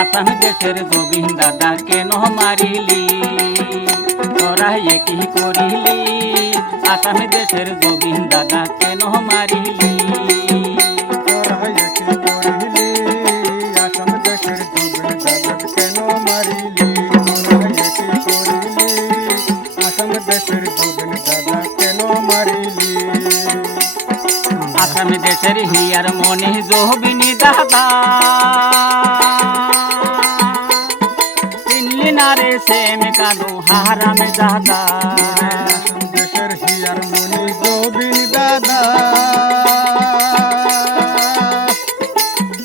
আসাম দেশের গোবিন্দ দাদা কেন মারিলি তোরা কি করিলি আসাম দেশের গোবিন্দ দাদা কেন মারিলি তোরা কি করিলি আসাম দেশের গোবিন্দ দাদা কেন মারিলি তোরা কি করিলি আসাম দেশের গোবিন্দ দাদা কেন মারিলি আসাম দেশের হিয়ার মনে জহবিনী দাদা চিনলি না রে সেম কানু হারাম দাদা আসাম দেশের হিয়ার মনি গোবিন্দ দাদা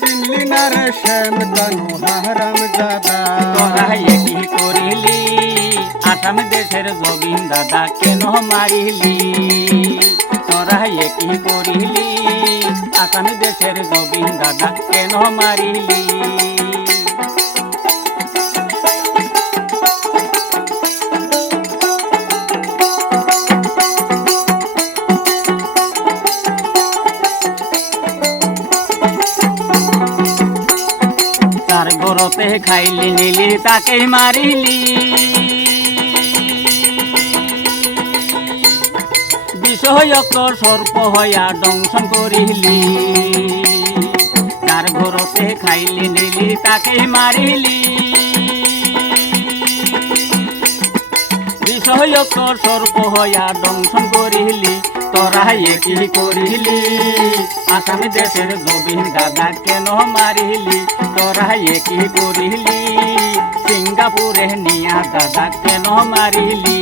চিনলি না রে শ্যাম কানু হারাম দাদা তোরা কি করিলি আসাম দেশের গোবিন্দ দাদা কেন মারিলি তোরা কি করিলি আসাম দেশের গোবিন্দ দাদা কেন মারিলি তার গরতে খাইলি নিলি তাকে মারিলি বিষয়ক সর্প হইয়া দংশন করিলি তার ঘরতে খাইলি নিলি তাকে মারিলি বিষয়ক সর্প হইয়া দংশন করিলি তোরা কি করিলি আসাম দেশের গোবিন্দ দাদা কেন মারিলি তোরা কি করিলি সিঙ্গাপুরে নিয়া দাদা কেন মারিলি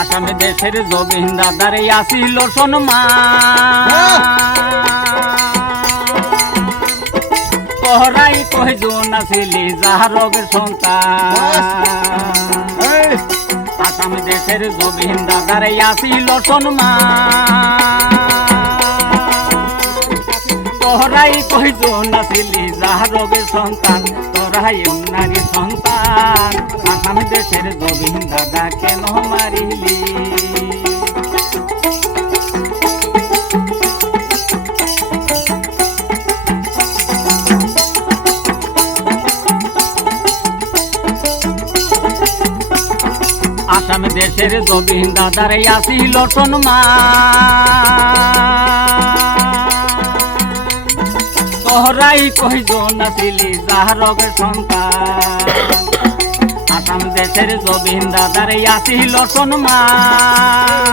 আসাম দেশের গোবিন্দ দাদারে আসিল সম্মান তোরাই কয়জন আসিলি যাহারগ সন্তান আসাম দেশের গোবিন্দ দাদারে আসিল সম্মান তোরাই কয়জন আসিলি যাহারগ সন্তান তোরাই নারী সন্তান আসাম দেশের গোবিন্দ দাদা কেন মারিলি আসাম দেশের গোবিন্দ দাদারে আসিল সম্মান তোরাই কয়জন আসিলি যাহারগ সন্তান আসাম দেশের গোবিন্দ দাদারে আসিল সম্মান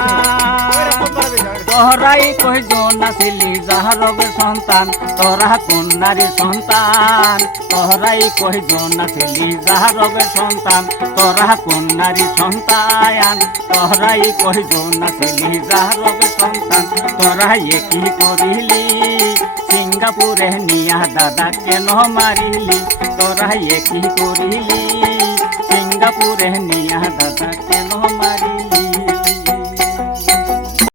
তোরাই কয়জন আসিলি যাহারগ সন্তান তোরা কোন নারী সন্তান তোরাই কয়জন আসিলি যাহারগ সন্তান তোরা কোন নারী সন্তান তোরাই কয়জন আসিলি যাহারগ সন্তান তোরা কি করিলি সিঙ্গাপুরে নিয়া দাদা কেন মারিলি তোরা কি করিলি সিঙ্গাপুরে নিয়া দাদা কেন